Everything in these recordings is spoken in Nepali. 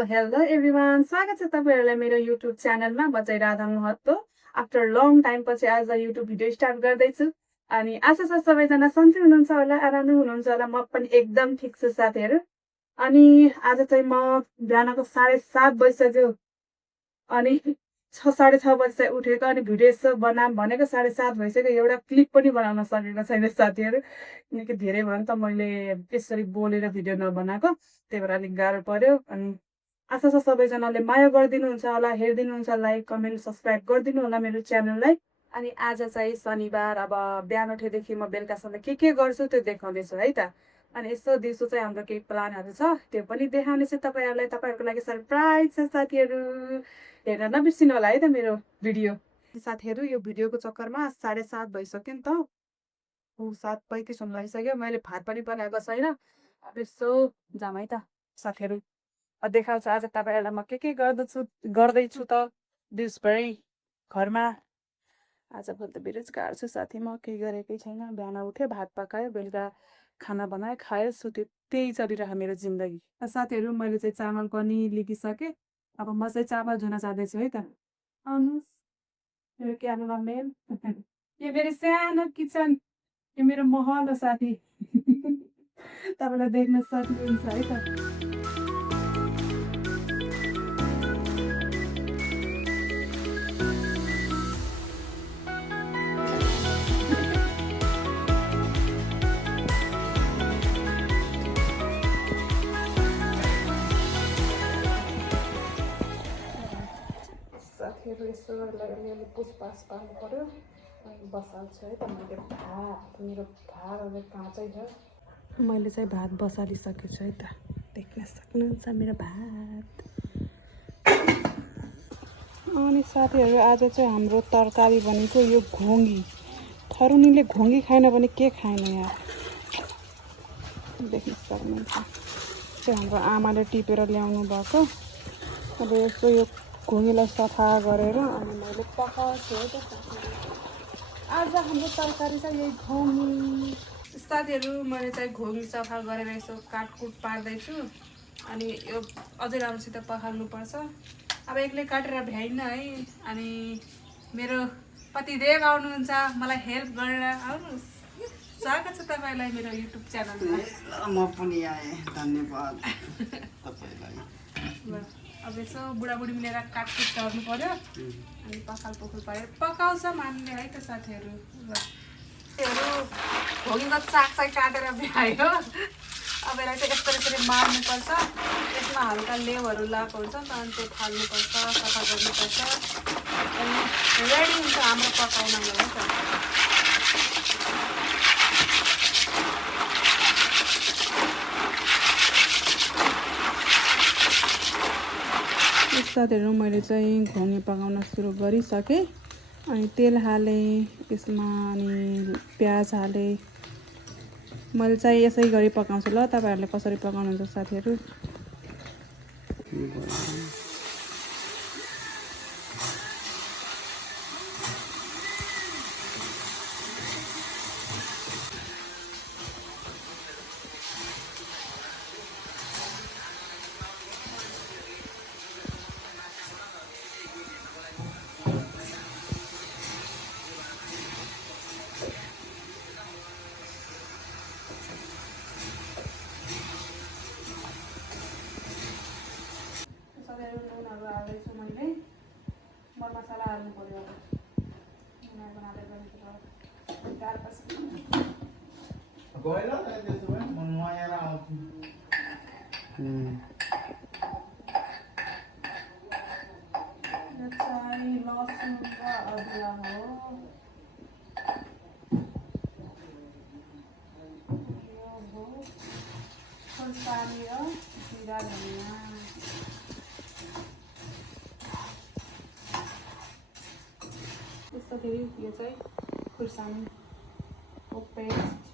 सो हेलो एभ्रिवान, स्वागत छ तपाईँहरूलाई मेरो युट्युब च्यानलमा बचाइ राधा महत्त्व। आफ्टर लङ टाइम पछि आज युट्युब भिडियो स्टार्ट गर्दैछु अनि आशा छ सबैजना सन्चै हुनुहुन्छ होला, आरामै हुनुहुन्छ होला। म पनि एकदम ठिक छु साथीहरू। अनि आज चाहिँ म बिहानको 7:30 बजिसक्यो अनि 6:30 बजी चाहिँ उठेको अनि भिडियो यसो बनाऊँ भनेको 7:30 भइसक्यो। एउटा क्लिप पनि बनाउन सकेको छैन साथीहरू, किनकि धेरै भयो नि त मैले यसरी बोलेर भिडियो नबनाएको, त्यही भएर अलिक गाह्रो पर्यो। अनि आशा छ सबैजनाले माया गरिदिनुहुन्छ होला, हेरिदिनुहुन्छ, लाइक कमेन्ट सब्सक्राइब गरिदिनु होला मेरो च्यानललाई। अनि आज चाहिँ शनिबार, अब बिहान उठेदेखि म बेलुकासम्म के गर्छु त्यो देखाउँदैछु है त। अनि यसो दिउँसो चाहिँ हाम्रो केही प्लानहरू छ, त्यो पनि देखाउनेछु तपाईँहरूलाई। तपाईँहरूको लागि सरप्राइज छ साथीहरू, हेर्न नबिर्सिनु होला है त मेरो भिडियो। साथीहरू यो भिडियोको चक्करमा 7:30 भइसक्यो नि त, 7:35 हुन लागिसक्यो। मैले भात पनि बनाएको छैन। अब यसो जाम है त साथीहरू, देखाउँछ आज तपाईँहरूलाई म के गर्दैछु त दिउँसभरि घरमा। आजभोलि त बेरोजगार छु साथी, म केही गरेकै छैन। बिहान उठ्यो, भात पकायो, बेलुका खाना बनायो, खायो, सुत्यो, त्यही चलिरहेको मेरो जिन्दगी। साथीहरू मैले चाहिँ चामल पनि लिगिसकेँ। अब म चाहिँ चामल धुन जाँदैछु है त। आउनुहोस्, मेरो क्यामेराम्यान। यो मेरो सानो किचन, यो मेरो महल हो साथी। तपाईँलाई देख्न सक्नुहुन्छ है त। साथीहरू यसो अलिअलि पुछपाछ पार्नु पऱ्यो। अनि बसाल्छु है त मैले भात, मेरो भात अहिले काँचै छ। मैले चाहिँ भात बसालिसकेको छु है त, देख्न सक्नुहुन्छ मेरो भात। अनि साथीहरू आज चाहिँ हाम्रो तरकारी भनेको यो घोङ्गी। थरुनीले घोङ्गी खाएन भने के खाएन यार, देख्न सक्नुहुन्छ। त्यो हाम्रो आमाले टिपेर ल्याउनु भएको। अब यसो यो घोङ्गीलाई सफा गरेर अनि मैले पकाउँछु है त साथीहरू। आज हाम्रो तरकारी चाहिँ यही घोङ्गी। साथीहरू मैले चाहिँ घोङ्गी सफा गरेर यसो काटकुट पार्दैछु। अनि यो अझै राम्रोसित पखाल्नुपर्छ। अब एक्लै काटेर भ्याइन्न है। अनि मेरो पतिदेव आउनुहुन्छ मलाई हेल्प गरेर। आउनुहोस्, स्वागत छ तपाईँलाई मेरो युट्युब च्यानलमा। म पनि आएँ, धन्यवाद तपाईँलाई। अब यसो बुढाबुढी मिलेर काटकुट गर्नु पर्यो अनि पखाल पोखल पाऱ्यो पकाउँछ मान्ने है त साथीहरू। घोङ्गीको साग चाहिँ काटेर भ्यायो। अब यसलाई चाहिँ यसरी मार्नुपर्छ। यसमा हल्का लेउहरू लगाएको हुन्छ, अनि त्यो फाल्नुपर्छ, सफा गर्नुपर्छ, अनि रेडी हुन्छ हाम्रो पकाउनमा है त। साथीहरू मैले चाहिँ घोङ्गी पकाउन सुरु गरिसकेँ। अनि तेल हालेँ यसमा, अनि प्याज हालेँ। मैले चाहिँ यसै गरी पकाउँछु, ल तपाईँहरूले कसरी पकाउनुहुन्छ साथीहरू। नुनहरू हाल्दैछु मैले, मरमसला हाल्नु पऱ्यो। लसुन र अदुवा हो, यो हो खुर्सानी र जिरा धनियाँ। त्यसपछि यो चाहिँ खुर्सानीको पेस्ट।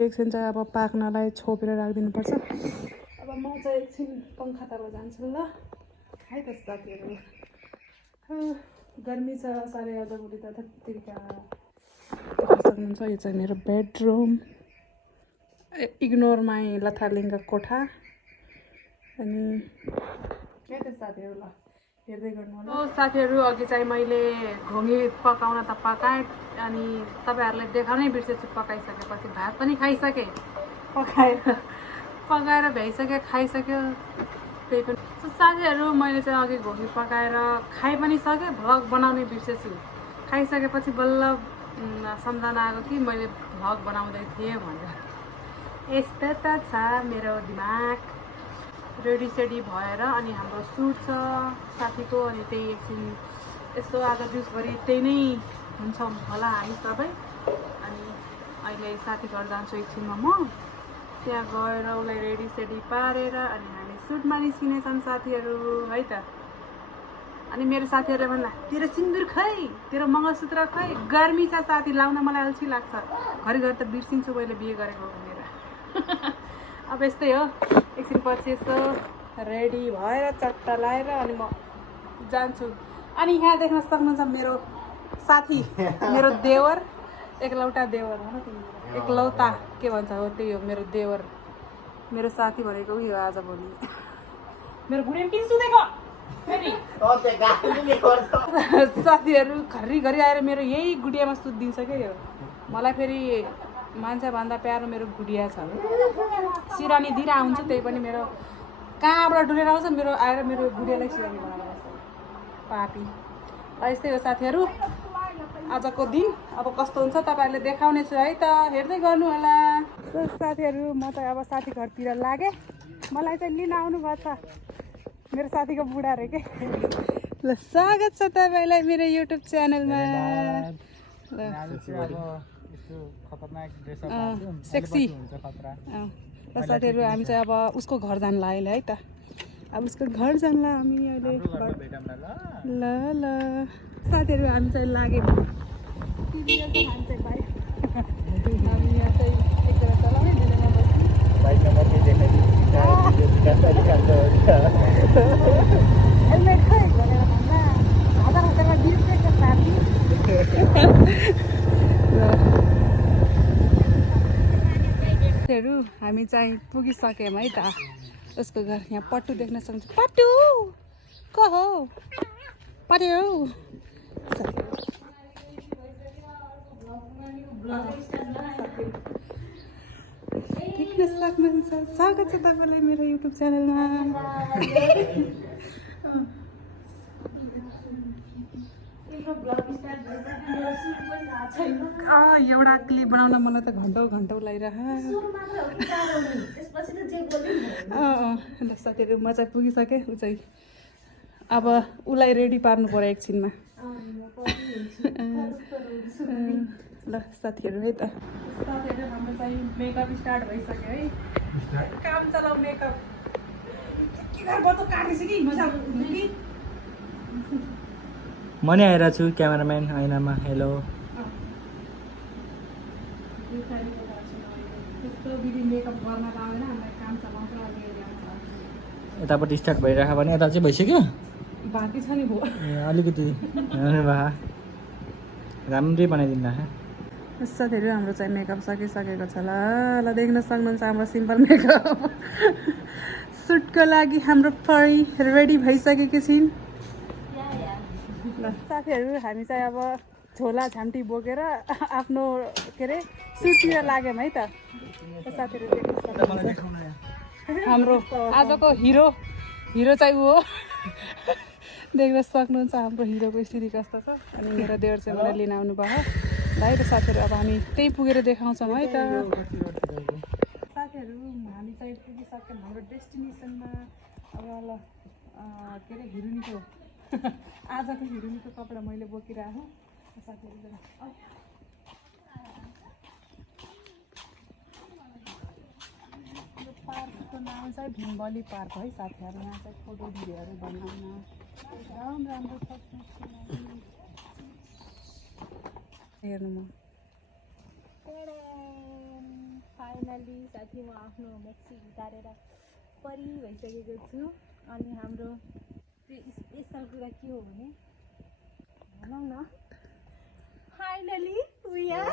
एकछिन चाहिँ अब पाक्नलाई छोपेर राखिदिनुपर्छ। अब म चाहिँ एकछिन पङ्खातर्फ जान्छु ल। है त साथीहरू, गर्मी छ साह्रै आजभोलि त धत्तिका। सक्नुहुन्छ यो चाहिँ मेरो बेडरुम, इग्नोर माई लथालिङ्ग कोठा। अनि के त साथीहरू ल हेर्दै गर्नु होला। साथीहरू अघि चाहिँ मैले घोङ्गी पकाउन त पकाएँ, अनि तपाईँहरूलाई देखाउनै बिर्सेछु। पकाइसकेपछि भात पनि खाइसकेँ, पकाएर भ्याइसक्यो, खाइसक्यो। त्यही पनि साथीहरू मैले चाहिँ अघि घोङ्गी पकाएर खाइ पनि सकेँ, भ्लग बनाउनै बिर्सेछु। खाइसकेपछि बल्ल सम्झना आएको कि मैले भ्लग बनाउँदै थिएँ भनेर। यस्तो त छ मेरो दिमाग। रेडी सेडी भएर अनि हाम्रो सुट छ साथीको, अनि त्यही एकछिन यसो आज दिउँसभरि त्यही नै हुन्छ होला हामी सबै। अनि अहिले साथी घर जान्छु एकछिनमा म, त्यहाँ गएर उसलाई रेडी सेडी पारेर अनि हामी सुटमा निस्किनेछन् साथीहरू है त। अनि मेरो साथीहरूले भन्ला तेरो सिन्दुर खै, तेरो मङ्गलसूत्र खै, गर्मी छ साथी, लाउन मलाई अल्छी लाग्छ, घरिघरि त बिर्सिन्छु मैले बिहे गरेको भनेर। अब यस्तै हो, एकछिन पछि यसो रेडी भएर चट्टा लाएर अनि म जान्छु। अनि यहाँ देख्न सक्नुहुन्छ मेरो साथी, मेरो देवर, एकलौटा देवर हो न, एकलौता के भन्छ हो त्यही हो मेरो देवर, मेरो साथी भनेको उयो आजभोलि। मेरो बुढी किन सुतेको साथीहरू घरिघरि आएर मेरो यही गुडियामा सुत्दिन्छ क्या यो। मलाई फेरि मान्छे भन्दा प्यारो मेरो गुडिया छ। सिरानी दिएर आउँछु, त्यही पनि मेरो कहाँबाट डुलेर आउँछ, मेरो आएर मेरो गुडियालाई सिरानी बनाएर बस्छ पापी। यस्तै हो साथीहरू आजको दिन। अब कस्तो हुन्छ तपाईँहरूले देखाउने छु है त, हेर्दै गर्नु होला। साथीहरू म चाहिँ अब साथी घरतिर लागेँ, मलाई चाहिँ लिन आउनु भएको छ मेरो साथीको बुढा रे के। ल स्वागत छ तपाईँलाई मेरो युट्युब च्यानलमा। सेक्सी ल साथीहरू, हामी चाहिँ अब उसको घर जानला अहिले है त। अब उसको घर जानला हामी अहिले। ल ल साथीहरू हामी चाहिँ लाग्यौँ, हामी चाहिँ बाइक, हामी यहाँ चाहिँ एकजना चलाउने, दुईजना बस्ने। हेलमेट खै भनेर भन्दा हजार हजारमा बिर्सेको साथी। हामी चाहिँ पुगिसक्यौँ है त उसको घर। यहाँ पट्टु देख्न सक्छ, पट्टु को हो, पट्टु देख्न सक्नुहुन्छ। स्वागत छ तपाईँलाई मेरो युट्युब च्यानलमा। एउटा क्लिप बनाउन मलाई त घन्टौँ लागिरह। ल साथीहरू म चाहिँ पुगिसकेँ, ऊ चाहिँ अब उसलाई रेडी पार्नु पऱ्यो एकछिनमा। ल साथीहरू है त, साथीहरू हाम्रो चाहिँ मेकअप स्टार्ट भइसक्यो है। काम चलाउ मेकअप के गर्छ त काटेछ कि म नि आइरहेको छु क्यामेराम्यान ऐनामा। हेलो यतापट्टि स्टार्ट भइरहेको भने यता चाहिँ भइसक्यो, बाँकी छ नि भयो अलिकति राम्रै बनाइदिनु। साथीहरू हाम्रो चाहिँ मेकअप सकिसकेको छ। ल देख्न सक्नुहुन्छ हाम्रो सिम्पल मेकअप। सुटको लागि हाम्रो परी रेडी भइसकेको छिन्। ल साथीहरू हामी चाहिँ अब झोला झाम्टी बोकेर आफ्नो के अरे सुटतिर लाग्यौँ है त। साथीहरू देख्न सक्नुहुन्छ हाम्रो आजको हिरो चाहिँ ऊ हो। देख्न सक्नुहुन्छ हाम्रो हिरोको स्थिति कस्तो छ। अनि मेरो देवर चाहिँ मलाई लिन आउनु भयो है त। साथीहरू अब हामी त्यही पुगेर देखाउँछौँ है त। साथीहरू हामी चाहिँ पुगिसक्यौँ हाम्रो डेस्टिनेसनमा। अब ल के अरे हिरोनीको आजको हिरोनीको कपडा मैले बोकिरहेको साथीहरू। पार्कको नाम चाहिँ भिमबली पार्क है साथीहरू। यहाँ चाहिँ फोटो भिडियोहरू बनाउन राम्रो छ। हेर्नु म फाइनली साथी म आफ्नो मेक्सी उतारेर परी भइसकेको छु। अनि हाम्रो स्पेसल कुरा के हो भने भनौँ न फाइनली वी आर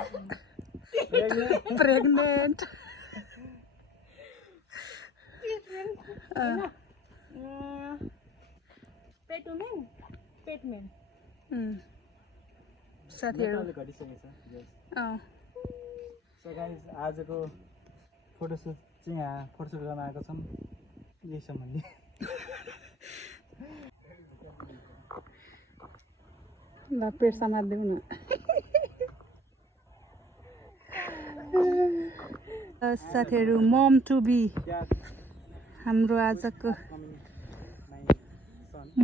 प्रेग्नेन्ट पेटमेन साथीहरू घटिसकेको छ सो गाइस आजको फोटोसुट चाहिँ यहाँ फोटोसुट गर्न आएको छौँ यही सम्बन्धी ल पेट समात्देऊ न साथीहरू मम टु बी हाम्रो आजको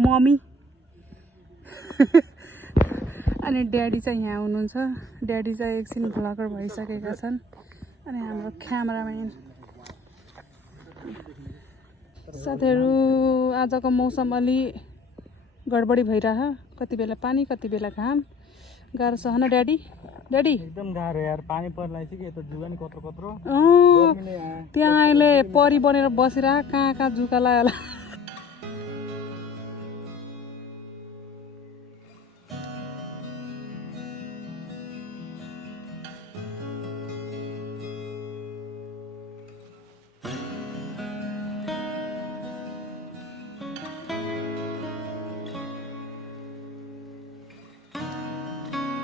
मम्मी अनि ड्याडी चाहिँ यहाँ हुनुहुन्छ। ड्याडी चाहिँ एकछिन भ्लगर भइसकेका छन्। अनि हाम्रो क्यामेराम्यान साथीहरू आजको मौसम अलि गडबडी भइरह कति बेला पानी कति बेला घाम गाह्रो छ न ड्याडी ड्याडी एकदम गाह्रो यार पानी पर्लाई चाहिँ कि यता जुगा नि कत्रो कत्रो त्यहाँ अहिले परी बनेर बसेर कहाँ कहाँ जुका लाग्यो होला।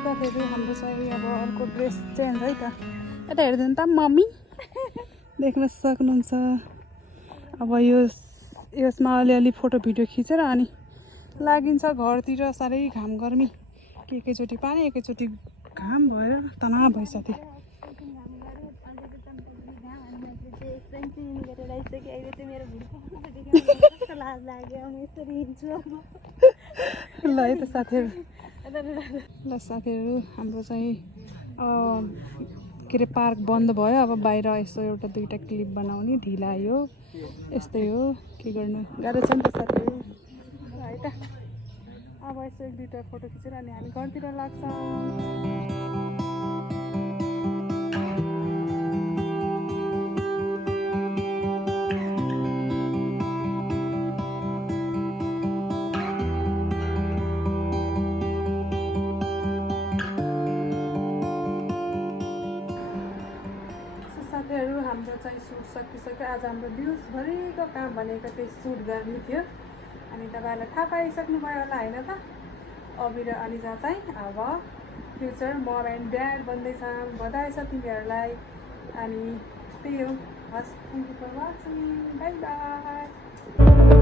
साथीहरू हाम्रो चाहिँ अब अर्को ड्रेस चेन्ज है त यता हेरिदिनु त मम्मी देख्न सक्नुहुन्छ। अब यसमा अलिअलि फोटो भिडियो खिचेर अनि लागिन्छ घरतिर। साह्रै घाम गर्मी के एकैचोटि पानी एकैचोटि घाम भएर तनाव भयो साथी। ल है त साथीहरू ल साथीहरू हाम्रो चाहिँ के अरे पार्क बन्द भयो। अब बाहिर यसो एउटा दुईवटा क्लिप बनाउने ढिला आयो यस्तै हो के गर्नु गाह्रो छ नि त साथीहरू है त। अब यसो एक दुईवटा फोटो खिचेर अनि हामी घरतिर लाग्छौँ। साथीहरू हाम्रो चाहिँ सुट सकिसक्यो। आज हाम्रो दिवसभरिको काम भनेको त्यही सुट गर्ने थियो। अनि तपाईँहरूलाई थाहा पाइसक्नुभयो होला होइन त। अबि र अनिजा चाहिँ अब फ्युचर मम एन्ड ड्याड बन्दैछ। बधाई छ तिमीहरूलाई। अनि त्यही हो हस् thank you for watching bye by.